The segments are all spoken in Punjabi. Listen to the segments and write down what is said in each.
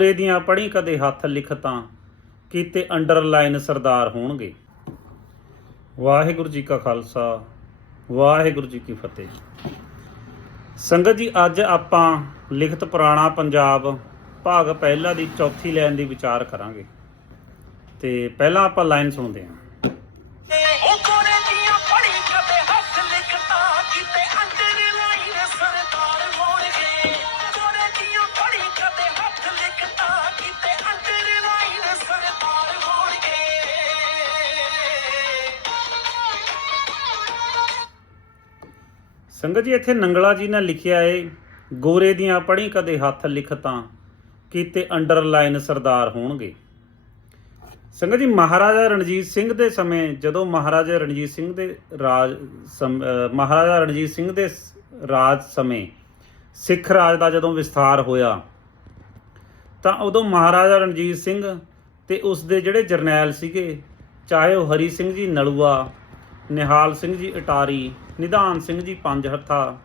ਤੇ ਦੀਆਂ ਪੜ੍ਹੀ ਕਦੇ ਹੱਥ ਲਿਖਤਾਂ, ਕੀਤੇ ਅੰਡਰਲਾਈਨ ਸਰਦਾਰ ਹੋਣਗੇ। ਵਾਹਿਗੁਰੂ ਜੀ ਕਾ ਖਾਲਸਾ, ਵਾਹਿਗੁਰੂ ਜੀ ਕੀ ਫਤਿਹ। ਸੰਗਤ ਜੀ, ਅੱਜ ਆਪਾਂ ਲਿਖਤ ਪੁਰਾਣਾ ਪੰਜਾਬ ਭਾਗ ਪਹਿਲਾ ਦੀ ਚੌਥੀ ਲਾਈਨ ਦੀ ਵਿਚਾਰ ਕਰਾਂਗੇ। ਤੇ ਪਹਿਲਾਂ ਆਪਾਂ ਲਾਈਨ ਸੁਣਦੇ ਹਾਂ। ਸੰਗਤ ਜੀ, ਇੱਥੇ ਨੰਗਲਾ ਜੀ ਨੇ ਲਿਖਿਆ ਏ, ਗੋਰੇ ਦੀਆਂ ਪੜ੍ਹੀ ਕਦੇ ਹੱਥ ਲਿਖਤਾਂ, ਕੀਤੇ ਅੰਡਰਲਾਈਨ ਸਰਦਾਰ ਹੋਣਗੇ। ਸੰਗਤ ਜੀ, ਮਹਾਰਾਜਾ ਰਣਜੀਤ ਸਿੰਘ ਦੇ ਸਮੇਂ, ਜਦੋਂ ਮਹਾਰਾਜਾ ਰਣਜੀਤ ਸਿੰਘ ਦੇ ਰਾਜ, ਸਮ- ਮਹਾਰਾਜਾ ਰਣਜੀਤ ਸਿੰਘ ਦੇ ਰਾਜ ਸਮੇਂ, ਸਿੱਖ ਰਾਜ ਦਾ ਜਦੋਂ ਵਿਸਥਾਰ ਹੋਇਆ, ਤਾਂ ਉਦੋਂ ਮਹਾਰਾਜਾ ਰਣਜੀਤ ਸਿੰਘ ਤੇ ਉਸ ਦੇ ਜਿਹੜੇ ਜਰਨੈਲ ਸੀਗੇ, ਚਾਹੇ ਉਹ ਹਰੀ ਸਿੰਘ ਜੀ, ਨਲੂਆ, ਨਿਹਾਲ ਸਿੰਘ ਜੀ, ਅਟਾਰੀ ਨਿਧਾਨ ਸਿੰਘ ਜੀ ਪੰਜ ਹੱਥਾ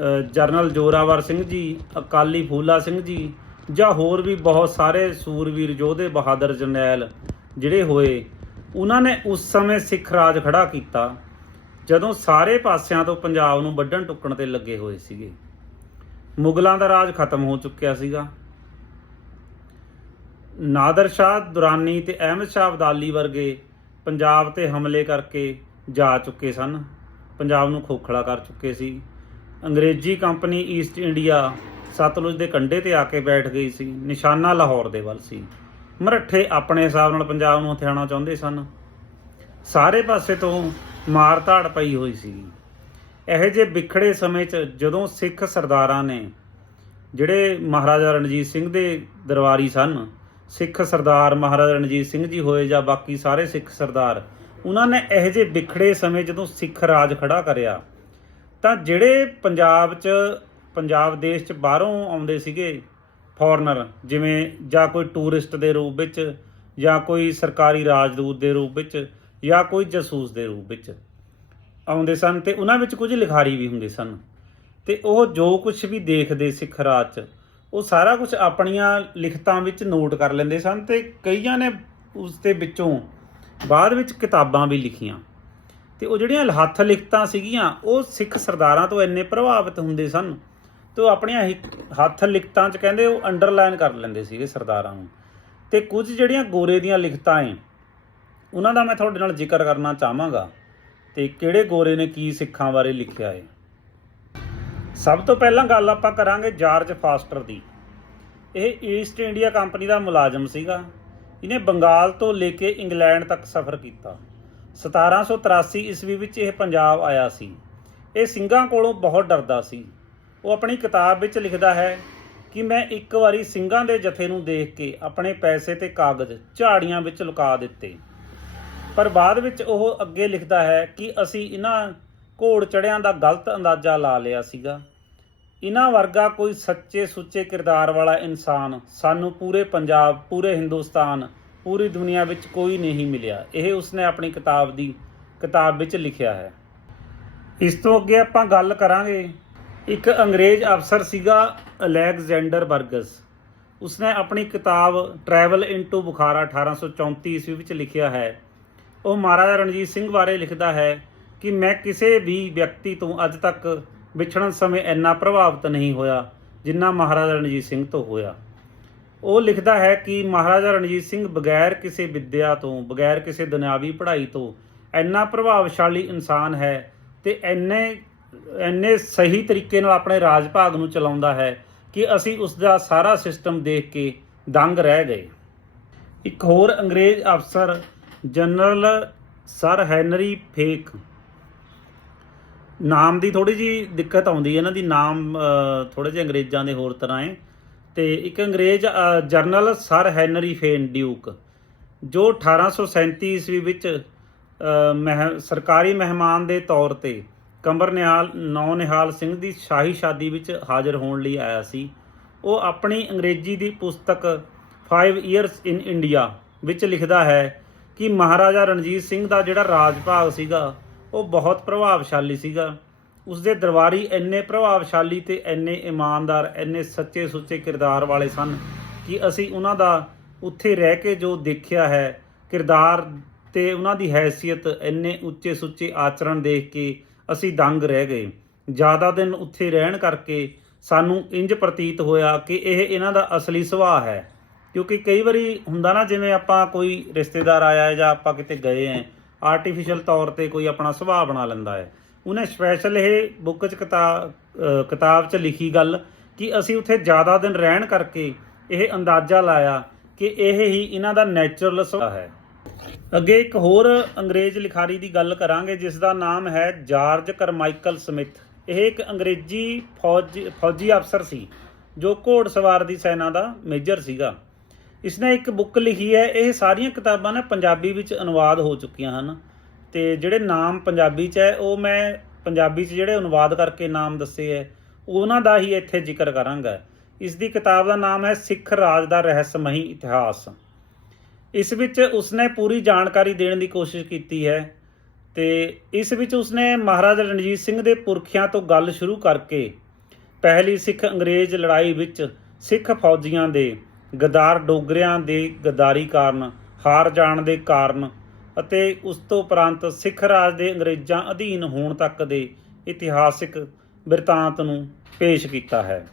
ਅ, ਜਰਨਲ ਜੋਰਾਵਰ ਸਿੰਘ ਜੀ ਅਕਾਲੀ ਫੂਲਾ ਸਿੰਘ ਜੀ ਜਾਂ ਹੋਰ ਵੀ ਬਹੁਤ ਸਾਰੇ ਸੂਰਵੀਰ ਯੋਧੇ ਬਹਾਦਰ ਜਰਨੈਲ ਜਿਹੜੇ ਹੋਏ ਉਹਨਾਂ ਨੇ ਉਸ ਸਮੇਂ ਸਿੱਖ ਰਾਜ ਖੜਾ ਕੀਤਾ ਜਦੋਂ ਸਾਰੇ ਪਾਸਿਆਂ ਤੋਂ ਪੰਜਾਬ ਨੂੰ ਵੱਢਣ ਟੁੱਕਣ ਤੇ ਲੱਗੇ ਹੋਏ ਸੀਗੇ। ਮੁਗਲਾਂ ਦਾ ਰਾਜ ਖਤਮ ਹੋ ਚੁੱਕਿਆ ਸੀਗਾ। ਨਾਦਰ ਸ਼ਾਹ ਦੁਰਾਨੀ ਤੇ ਅਹਿਮਦ ਸ਼ਾਹ ਅਬਦਾਲੀ ਵਰਗੇ ਪੰਜਾਬ ਤੇ ਹਮਲੇ ਕਰਕੇ ਜਾ ਚੁੱਕੇ ਸਨ। ਪੰਜਾਬ ਨੂੰ ਖੋਖਲਾ ਕਰ ਚੁੱਕੇ ਸੀ। ਅੰਗਰੇਜ਼ੀ ਕੰਪਨੀ ਈਸਟ ਇੰਡੀਆ ਸਤਲੁਜ ਦੇ ਕੰਢੇ ਤੇ ਆ ਕੇ ਬੈਠ ਗਈ ਸੀ। ਨਿਸ਼ਾਨਾ ਲਾਹੌਰ ਦੇ ਵੱਲ ਸੀ। ਮਰੱਠੇ ਆਪਣੇ ਹਿਸਾਬ ਨਾਲ ਪੰਜਾਬ ਨੂੰ ਹਥਿਆਣਾ ਚਾਹੁੰਦੇ ਸਨ। ਸਾਰੇ ਪਾਸੇ ਤੋਂ ਮਾਰ ਧਾੜ ਪਈ ਹੋਈ ਸੀ। ਇਹੋ ਜਿਹੇ ਵਿਖੜੇ ਸਮੇਂ 'ਚ ਜਦੋਂ ਸਿੱਖ ਸਰਦਾਰਾਂ ਨੇ, ਜਿਹੜੇ ਮਹਾਰਾਜਾ ਰਣਜੀਤ ਸਿੰਘ ਦੇ ਦਰਬਾਰੀ ਸਨ, ਸਿੱਖ ਸਰਦਾਰ ਮਹਾਰਾਜਾ ਰਣਜੀਤ ਸਿੰਘ ਜੀ ਹੋਏ ਜਾਂ ਬਾਕੀ ਸਾਰੇ ਸਿੱਖ ਸਰਦਾਰ ਉਹਨਾਂ ਨੇ ਇਹੋ ਜਿਹੇ ਵਿਖੜੇ ਸਮੇਂ ਜਦੋਂ ਸਿੱਖ ਰਾਜ ਖੜਾ ਕਰਿਆ, ਤਾਂ ਜਿਹੜੇ ਪੰਜਾਬ 'ਚ, ਪੰਜਾਬ ਦੇਸ਼ 'ਚ ਬਾਹਰੋਂ ਆਉਂਦੇ ਸੀਗੇ ਫੋਰਨਰ ਜਿਵੇਂ ਜਾਂ ਕੋਈ ਟੂਰਿਸਟ ਦੇ ਰੂਪ ਵਿੱਚ, ਜਾਂ ਕੋਈ ਸਰਕਾਰੀ ਰਾਜਦੂਤ ਦੇ ਰੂਪ ਵਿੱਚ, ਜਾਂ ਕੋਈ ਜਸੂਸ ਦੇ ਰੂਪ ਵਿੱਚ ਆਉਂਦੇ ਸਨ ਤੇ ਉਹਨਾਂ ਵਿੱਚ ਕੁਝ ਲਿਖਾਰੀ ਵੀ ਹੁੰਦੇ ਸਨ। ਤੇ ਉਹ ਜੋ ਕੁਝ ਵੀ ਦੇਖਦੇ ਸਿੱਖ ਰਾਜ 'ਚ, ਉਹ ਸਾਰਾ ਕੁਝ ਆਪਣੀਆਂ ਲਿਖਤਾਂ ਵਿੱਚ ਨੋਟ ਕਰ ਲੈਂਦੇ ਸਨ ਤੇ ਕਈਆਂ ਨੇ ਉਸ ਦੇ ਵਿੱਚੋਂ ਬਾਅਦ ਵਿੱਚ ਕਿਤਾਬਾਂ ਵੀ ਲਿਖੀਆਂ। ਤੇ ਉਹ ਜਿਹੜੀਆਂ ਹੱਥ ਲਿਖਤਾਂ ਸੀਗੀਆਂ, ਉਹ ਸਿੱਖ ਸਰਦਾਰਾਂ ਤੋਂ ਇੰਨੇ ਪ੍ਰਭਾਵਿਤ ਹੁੰਦੇ ਸਨ ਤੇ ਉਹ ਆਪਣੀਆਂ ਹੀ- ਹੱਥ ਲਿਖਤਾਂ 'ਚ ਕਹਿੰਦੇ ਉਹ ਅੰਡਰਲਾਈਨ ਕਰ ਲੈਂਦੇ ਸੀਗੇ ਸਰਦਾਰਾਂ ਨੂੰ। ਤੇ ਕੁਝ ਜਿਹੜੀਆਂ ਗੋਰੇ ਦੀਆਂ ਲਿਖਤਾਂ ਏ, ਉਹਨਾਂ ਦਾ ਮੈਂ ਤੁਹਾਡੇ ਨਾਲ ਜ਼ਿਕਰ ਕਰਨਾ ਚਾਹਾਂਗਾ ਤੇ ਕਿਹੜੇ ਗੋਰੇ ਨੇ ਕੀ ਸਿੱਖਾਂ ਬਾਰੇ ਲਿਖਿਆ ਹੈ ਸਭ ਤੋਂ ਪਹਿਲਾਂ ਗੱਲ ਆਪਾਂ ਕਰਾਂਗੇ ਜਾਰਜ ਫਾਸਟਰ ਦੀ। ਇਹ ਈਸਟ ਇੰਡੀਆ ਕੰਪਨੀ ਦਾ ਮੁਲਾਜ਼ਮ ਸੀਗਾ। ਇਹਨੇ ਬੰਗਾਲ ਤੋਂ ਲੈ ਕੇ ਇੰਗਲੈਂਡ ਤੱਕ ਸਫ਼ਰ ਕੀਤਾ। 1783 ਈਸਵੀ ਵਿੱਚ ਇਹ ਪੰਜਾਬ ਆਇਆ ਸੀ। ਇਹ ਸਿੰਘਾਂ ਕੋਲੋਂ ਬਹੁਤ ਡਰਦਾ ਸੀ। ਉਹ ਆਪਣੀ ਕਿਤਾਬ ਵਿੱਚ ਲਿਖਦਾ ਹੈ ਕਿ ਮੈਂ ਇੱਕ ਵਾਰੀ ਸਿੰਘਾਂ ਦੇ ਜਥੇ ਨੂੰ ਦੇਖ ਕੇ ਆਪਣੇ ਪੈਸੇ ਤੇ ਕਾਗਜ਼ ਝਾੜੀਆਂ ਵਿੱਚ ਲੁਕਾ ਦਿੱਤੇ। ਪਰ ਬਾਅਦ ਵਿੱਚ ਉਹ ਅੱਗੇ ਲਿਖਦਾ ਹੈ ਕਿ ਅਸੀਂ ਇਹਨਾਂ ਘੋੜ ਚੜਿਆਂ ਦਾ ਗਲਤ ਅੰਦਾਜ਼ਾ ਲਾ ਲਿਆ ਸੀਗਾ। ਇਹਨਾਂ ਵਰਗਾ ਕੋਈ ਸੱਚੇ ਸੁੱਚੇ ਕਿਰਦਾਰ ਵਾਲਾ ਇਨਸਾਨ ਸਾਨੂੰ ਪੂਰੇ ਪੰਜਾਬ, ਪੂਰੇ ਹਿੰਦੁਸਤਾਨ, ਪੂਰੀ ਦੁਨੀਆ ਵਿੱਚ ਕੋਈ ਨਹੀਂ ਮਿਲਿਆ। ਇਹ ਉਸਨੇ ਆਪਣੀ ਕਿਤਾਬ ਦੀ, ਕਿਤਾਬ ਵਿੱਚ ਲਿਖਿਆ ਹੈ। ਇਸ ਤੋਂ ਅੱਗੇ ਆਪਾਂ ਗੱਲ ਕਰਾਂਗੇ। ਇੱਕ ਅੰਗਰੇਜ਼ ਅਫਸਰ ਸੀਗਾ ਅਲੈਗਜ਼ੈਂਡਰ ਬਰਗਸ ਉਸਨੇ ਆਪਣੀ ਕਿਤਾਬ ਟਰੈਵਲ ਇਨਟੂ ਬੁਖਾਰਾ 1834 ਈਸਵੀ ਵਿੱਚ ਲਿਖਿਆ ਹੈ। ਉਹ ਮਹਾਰਾਜਾ ਰਣਜੀਤ ਸਿੰਘ ਬਾਰੇ ਲਿਖਦਾ ਹੈ ਕਿ ਮੈਂ ਕਿਸੇ ਵੀ ਵਿਅਕਤੀ ਤੋਂ ਅੱਜ ਤੱਕ ਵਿਛੜਨ ਸਮੇਂ ਇੰਨਾ ਪ੍ਰਭਾਵਿਤ ਨਹੀਂ ਹੋਇਆ ਜਿੰਨਾ ਮਹਾਰਾਜਾ ਰਣਜੀਤ ਸਿੰਘ ਤੋਂ ਹੋਇਆ। ਉਹ ਲਿਖਦਾ ਹੈ ਕਿ ਮਹਾਰਾਜਾ ਰਣਜੀਤ ਸਿੰਘ ਬਗੈਰ ਕਿਸੇ ਵਿੱਦਿਆ ਤੋਂ, ਬਗੈਰ ਕਿਸੇ ਦੁਨਿਆਵੀ ਪੜ੍ਹਾਈ ਤੋਂ ਇੰਨਾ ਪ੍ਰਭਾਵਸ਼ਾਲੀ ਇਨਸਾਨ ਹੈ ਤੇ ਇੰਨੇ ਇੰਨੇ ਸਹੀ ਤਰੀਕੇ ਨਾਲ ਆਪਣੇ ਰਾਜ ਭਾਗ ਨੂੰ ਚਲਾਉਂਦਾ ਹੈ ਕਿ ਅਸੀਂ ਉਸ ਦਾ ਸਾਰਾ ਸਿਸਟਮ ਦੇਖ ਕੇ ਦੰਗ ਰਹਿ ਗਏ। ਇੱਕ ਹੋਰ ਅੰਗਰੇਜ਼ ਅਫਸਰ ਜਨਰਲ ਸਰ ਹੈਨਰੀ ਫੇਕ ਨਾਮ ਦੀ ਥੋੜੀ ਜੀ ਦਿੱਕਤ ਆਉਂਦੀ ਹੈ ਇਹਨਾਂ ਦੀ, ਨਾਮ ਥੋੜੇ ਜਿਹੇ ਅੰਗਰੇਜ਼ਾਂ ਦੇ ਹੋਰ ਤਰ੍ਹਾਂ ਹੈ। ਤੇ ਇੱਕ ਅੰਗਰੇਜ਼ general sir Henry Fane duke, ਜੋ 1837 ਈਸਵੀ ਵਿੱਚ ਮਹਿ, ਸਰਕਾਰੀ ਮਹਿਮਾਨ ਦੇ ਤੌਰ ਤੇ ਕੰਬਰ ਨਿਹਾਲ, ਨੌ ਨਿਹਾਲ ਸਿੰਘ ਦੀ ਸ਼ਾਹੀ ਸ਼ਾਦੀ ਵਿੱਚ ਹਾਜ਼ਰ ਹੋਣ ਲਈ ਆਇਆ ਸੀ। ਉਹ ਆਪਣੀ ਅੰਗਰੇਜ਼ੀ ਦੀ ਪੁਸਤਕ 5 ਇਅਰਸ ਇਨ ਇੰਡੀਆ ਵਿੱਚ ਲਿਖਦਾ ਹੈ ਕਿ ਮਹਾਰਾਜਾ ਰਣਜੀਤ ਸਿੰਘ ਦਾ ਜਿਹੜਾ ਰਾਜ ਭਾਗ ਸੀਗਾ ਉਹ ਬਹੁਤ ਪ੍ਰਭਾਵਸ਼ਾਲੀ ਸੀਗਾ। ਉਸਦੇ ਦਰਬਾਰੀ ਇੰਨੇ ਪ੍ਰਭਾਵਸ਼ਾਲੀ ਤੇ ਇੰਨੇ ਇਮਾਨਦਾਰ, ਇੰਨੇ ਸੱਚੇ ਸੁੱਚੇ ਕਿਰਦਾਰ ਵਾਲੇ ਸਨ ਕਿ ਅਸੀਂ ਉਹਨਾਂ ਦਾ ਉੱਥੇ ਰਹਿ ਕੇ ਜੋ ਦੇਖਿਆ ਹੈ, ਕਿਰਦਾਰ ਤੇ ਉਹਨਾਂ ਦੀ ਹੈਸੀਅਤ ਇੰਨੇ ਉੱਚੇ ਸੁੱਚੇ ਆਚਰਣ ਦੇਖ ਕੇ ਅਸੀਂ ਦੰਗ ਰਹਿ ਗਏ। ਜ਼ਿਆਦਾ ਦਿਨ ਉੱਥੇ ਰਹਿਣ ਕਰਕੇ ਸਾਨੂੰ ਇੰਜ ਪ੍ਰਤੀਤ ਹੋਇਆ ਕਿ ਇਹ ਇਹਨਾਂ ਦਾ ਅਸਲੀ ਸੁਭਾਅ ਹੈ। ਕਿਉਂਕਿ ਕਈ ਵਾਰੀ ਹੁੰਦਾ ਨਾ, ਜਿਵੇਂ ਆਪਾਂ ਕੋਈ ਰਿਸ਼ਤੇਦਾਰ ਆਇਆ ਜਾਂ ਆਪਾਂ ਕਿਤੇ ਗਏ ਆਂ ਆਰਟੀਫੀਸ਼ੀਅਲ ਤੌਰ ਤੇ ਕੋਈ ਆਪਣਾ ਸੁਭਾਅ ਬਣਾ ਲੈਂਦਾ ਹੈ। ਉਹਨੇ ਸਪੈਸ਼ਲ ਇਹ ਬੁੱਕ 'ਚ ਕਿਤਾਬ ਕਿਤਾਬ 'ਚ ਲਿਖੀ ਗੱਲ ਕਿ ਅਸੀਂ ਉੱਥੇ ਜ਼ਿਆਦਾ ਦਿਨ ਰਹਿਣ ਕਰਕੇ ਇਹ ਅੰਦਾਜ਼ਾ ਲਾਇਆ ਕਿ ਇਹ ਹੀ ਇਹਨਾਂ ਦਾ ਨੈਚੁਰਲ ਸੁਭਾਅ ਹੈ। ਅੱਗੇ ਇੱਕ ਹੋਰ ਅੰਗਰੇਜ਼ ਲਿਖਾਰੀ ਦੀ ਗੱਲ ਕਰਾਂਗੇ, ਜਿਸ ਦਾ ਨਾਮ ਹੈ ਜਾਰਜ ਕਰਮਾਈਕਲ ਸਮਿਥ। ਇਹ ਇੱਕ ਅੰਗਰੇਜ਼ੀ ਫੌਜ, ਫੌਜੀ ਅਫਸਰ ਸੀ, ਜੋ ਘੋੜਸਵਾਰ ਦੀ ਸੈਨਾ ਦਾ ਮੇਜਰ ਸੀਗਾ। ਇਸਨੇ ਇੱਕ ਬੁੱਕ ਲਿਖੀ ਹੈ, ਇਹ ਸਾਰੀਆਂ ਕਿਤਾਬਾਂ ਨਾ ਪੰਜਾਬੀ ਵਿੱਚ ਅਨੁਵਾਦ ਹੋ ਚੁੱਕੀਆਂ ਹਨ। ਤੇ ਜਿਹੜੇ ਨਾਮ ਪੰਜਾਬੀ 'ਚ ਹੈ, ਉਹ ਮੈਂ ਪੰਜਾਬੀ 'ਚ ਜਿਹੜੇ ਅਨੁਵਾਦ ਕਰਕੇ ਨਾਮ ਦੱਸੇ ਹੈ, ਉਹਨਾਂ ਦਾ ਹੀ ਇੱਥੇ ਜ਼ਿਕਰ ਕਰਾਂਗਾ। ਇਸ ਦੀ ਕਿਤਾਬ ਦਾ ਨਾਮ ਹੈ, ਸਿੱਖ ਰਾਜ ਦਾ ਰਹੱਸਮਈ ਇਤਿਹਾਸ। ਇਸ ਵਿੱਚ ਉਸਨੇ ਪੂਰੀ ਜਾਣਕਾਰੀ ਦੇਣ ਦੀ ਕੋਸ਼ਿਸ਼ ਕੀਤੀ ਹੈ ਤੇ ਇਸ ਵਿੱਚ ਉਸਨੇ ਮਹਾਰਾਜਾ ਰਣਜੀਤ ਸਿੰਘ ਦੇ ਪੁਰਖਿਆਂ ਤੋਂ ਗੱਲ ਸ਼ੁਰੂ ਕਰਕੇ ਪਹਿਲੀ ਸਿੱਖ ਅੰਗਰੇਜ਼ ਲੜਾਈ ਵਿੱਚ ਸਿੱਖ ਫੌਜੀਆਂ ਦੇ ਗਦਾਰ ਡੋਗਰਿਆਂ ਦੇ ਗਦਾਰੀ ਕਾਰਨ, ਹਾਰ ਜਾਣ ਦੇ ਕਾਰਨ ਅਤੇ ਉਸ ਤੋਂ ਉਪਰੰਤ ਸਿੱਖ ਰਾਜ ਦੇ ਅੰਗਰੇਜ਼ਾਂ ਅਧੀਨ ਹੋਣ ਤੱਕ ਦੇ ਇਤਿਹਾਸਿਕ ਬਿਰਤਾਂਤ ਨੂੰ ਪੇਸ਼ ਕੀਤਾ ਹੈ।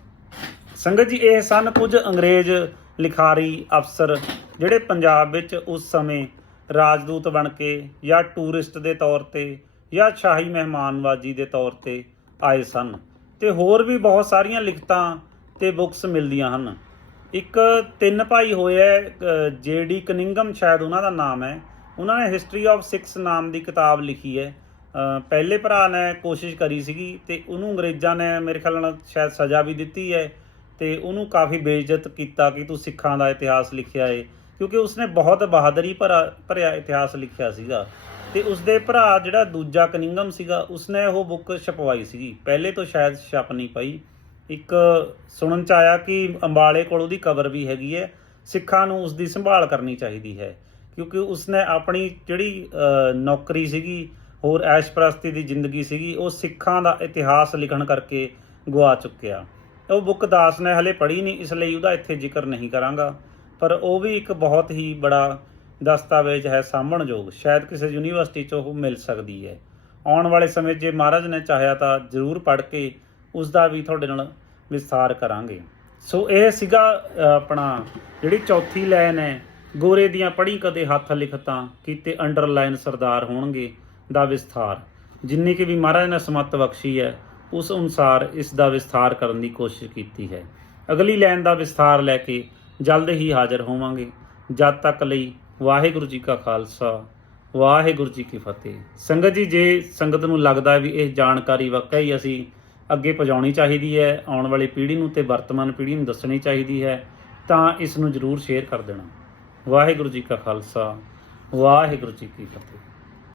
ਸੰਗਤ ਜੀ, ਇਹ ਸਨ ਕੁਝ ਅੰਗਰੇਜ਼ ਲਿਖਾਰੀ ਅਫਸਰ ਜਿਹੜੇ ਪੰਜਾਬ ਵਿੱਚ ਉਸ ਸਮੇਂ ਰਾਜਦੂਤ ਬਣ ਕੇ ਜਾਂ ਟੂਰਿਸਟ ਦੇ ਤੌਰ ਤੇ ਜਾਂ ਸ਼ਾਹੀ ਮਹਿਮਾਨਵਾਜੀ ਦੇ ਤੌਰ ਤੇ ਆਏ ਸਨ। ਤੇ ਹੋਰ ਵੀ ਬਹੁਤ ਸਾਰੀਆਂ ਲਿਖਤਾਂ ਤੇ ਬੁੱਕਸ ਮਿਲਦੀਆਂ ਹਨ। ਇੱਕ ਤਿੰਨ ਭਾਈ ਹੋਏ ਹੈ ਜੇਡੀ ਕਨਿੰਗਮ ਸ਼ਾਇਦ ਉਹਨਾਂ ਦਾ ਨਾਮ ਹੈ ਉਹਨਾਂ ਨੇ ਹਿਸਟਰੀ ਆਫ ਸਿਕਸ ਨਾਮ ਦੀ ਕਿਤਾਬ ਲਿਖੀ ਹੈ ਪਹਿਲੇ ਭਰਾ ਨੇ ਕੋਸ਼ਿਸ਼ ਕਰੀ ਸੀਗੀ ਤੇ ਉਹਨੂੰ ਅੰਗਰੇਜ਼ਾਂ ਨੇ ਮੇਰੇ ਖਿਆਲ ਨਾਲ ਸ਼ਾਇਦ ਸਜ਼ਾ ਵੀ ਦਿੱਤੀ ਹੈ ਤੇ ਉਹਨੂੰ ਕਾਫੀ ਬੇਇੱਜ਼ਤ ਕੀਤਾ ਕਿ ਤੂੰ ਸਿੱਖਾਂ ਦਾ ਇਤਿਹਾਸ ਲਿਖਿਆ ਏ। ਕਿਉਂਕਿ ਉਸਨੇ ਬਹੁਤ ਬਹਾਦਰੀ ਭਰਾ, ਭਰਿਆ ਇਤਿਹਾਸ ਲਿਖਿਆ ਸੀਗਾ। ਤੇ ਉਸਦੇ ਭਰਾ ਜਿਹੜਾ ਦੂਜਾ ਕਨਿੰਗਮ ਸੀਗਾ, ਉਸਨੇ ਉਹ ਬੁੱਕ ਛਪਵਾਈ ਸੀਗੀ। ਪਹਿਲੇ ਤੋਂ ਸ਼ਾਇਦ ਛਪ ਨਹੀਂ ਪਈ। ਇੱਕ ਸੁਣਨ ਚ ਆਇਆ ਕਿ ਅੰਬਾਲੇ ਕੋਲ ਉਹਦੀ ਕਬਰ ਵੀ ਹੈਗੀ ਹੈ, ਸਿੱਖਾਂ ਨੂੰ ਉਸਦੀ ਸੰਭਾਲ ਕਰਨੀ ਚਾਹੀਦੀ ਹੈ, ਕਿਉਂਕਿ ਉਸਨੇ ਆਪਣੀ ਜਿਹੜੀ ਨੌਕਰੀ ਸੀਗੀ, ਹੋਰ ਐਸ਼ਪ੍ਰਸਤੀ ਦੀ ਜ਼ਿੰਦਗੀ ਸੀਗੀ, ਉਹ ਸਿੱਖਾਂ ਦਾ ਇਤਿਹਾਸ ਲਿਖਣ ਕਰਕੇ ਗਵਾ ਚੁੱਕਿਆ। ਉਹ ਬੁੱਕ ਦਾਸ ਨੇ ਹਲੇ ਪੜ੍ਹੀ ਨਹੀਂ, ਇਸ ਲਈ ਉਹਦਾ ਇੱਥੇ ਜ਼ਿਕਰ ਨਹੀਂ ਕਰਾਂਗਾ, ਪਰ ਉਹ ਵੀ ਇੱਕ ਬਹੁਤ ਹੀ ਬੜਾ ਦਸਤਾਵੇਜ਼ ਹੈ, ਸਾਂਭਣਯੋਗ, ਸ਼ਾਇਦ ਕਿਸੇ ਯੂਨੀਵਰਸਿਟੀ 'ਚ ਉਹ ਮਿਲ ਸਕਦੀ ਹੈ। ਆਉਣ ਵਾਲੇ ਸਮੇਂ 'ਚ ਜੇ ਮਹਾਰਾਜ ਨੇ ਚਾਹਿਆ ਤਾਂ ਜ਼ਰੂਰ ਪੜ੍ਹ ਕੇ ਉਸ ਦਾ ਵੀ ਤੁਹਾਡੇ ਨਾਲ ਵਿਸਥਾਰ ਕਰਾਂਗੇ। ਸੋ ਇਹ ਸੀਗਾ ਆਪਣਾ ਜਿਹੜੀ ਚੌਥੀ ਲਾਈਨ ਹੈ, ਗੋਰੇ ਦੀਆਂ ਪੜ੍ਹੀ ਕਦੇ ਹੱਥ ਲਿਖਤਾਂ, ਕੀਤੇ ਅੰਡਰਲਾਈਨ ਸਰਦਾਰ ਹੋਣਗੇ ਦਾ ਵਿਸਥਾਰ। ਜਿੰਨੀ ਕਿ ਵੀ ਮਹਾਰਾਜ ਨੇ ਸਮੱਤ ਬਖਸ਼ੀ ਹੈ, ਉਸ ਅਨੁਸਾਰ ਇਸ ਦਾ ਵਿਸਥਾਰ ਕਰਨ ਦੀ ਕੋਸ਼ਿਸ਼ ਕੀਤੀ ਹੈ। ਅਗਲੀ ਲਾਈਨ ਦਾ ਵਿਸਥਾਰ ਲੈ ਕੇ ਜਲਦ ਹੀ ਹਾਜ਼ਰ ਹੋਵਾਂਗੇ। ਜਦ ਤੱਕ ਲਈ ਵਾਹਿਗੁਰੂ ਜੀ ਕਾ ਖਾਲਸਾ, ਵਾਹਿਗੁਰੂ ਜੀ ਕੀ ਫਤਿਹ। ਸੰਗਤ ਜੀ, ਜੇ ਸੰਗਤ ਨੂੰ ਲੱਗਦਾ ਵੀ ਇਹ ਜਾਣਕਾਰੀ ਵਾਕਈ ਅਸੀਂ ਅੱਗੇ ਪਹੁੰਚਾਉਣੀ ਚਾਹੀਦੀ ਹੈ, ਆਉਣ ਵਾਲੀ ਪੀੜ੍ਹੀ ਨੂੰ ਤੇ ਵਰਤਮਾਨ ਪੀੜ੍ਹੀ ਨੂੰ ਦੱਸਣੀ ਚਾਹੀਦੀ ਹੈ, ਤਾਂ ਇਸ ਨੂੰ ਜਰੂਰ ਸ਼ੇਅਰ ਕਰ ਦੇਣਾ। ਵਾਹਿਗੁਰੂ ਜੀ ਕਾ ਖਾਲਸਾ, ਵਾਹਿਗੁਰੂ ਜੀ ਕੀ ਫਤਿਹ।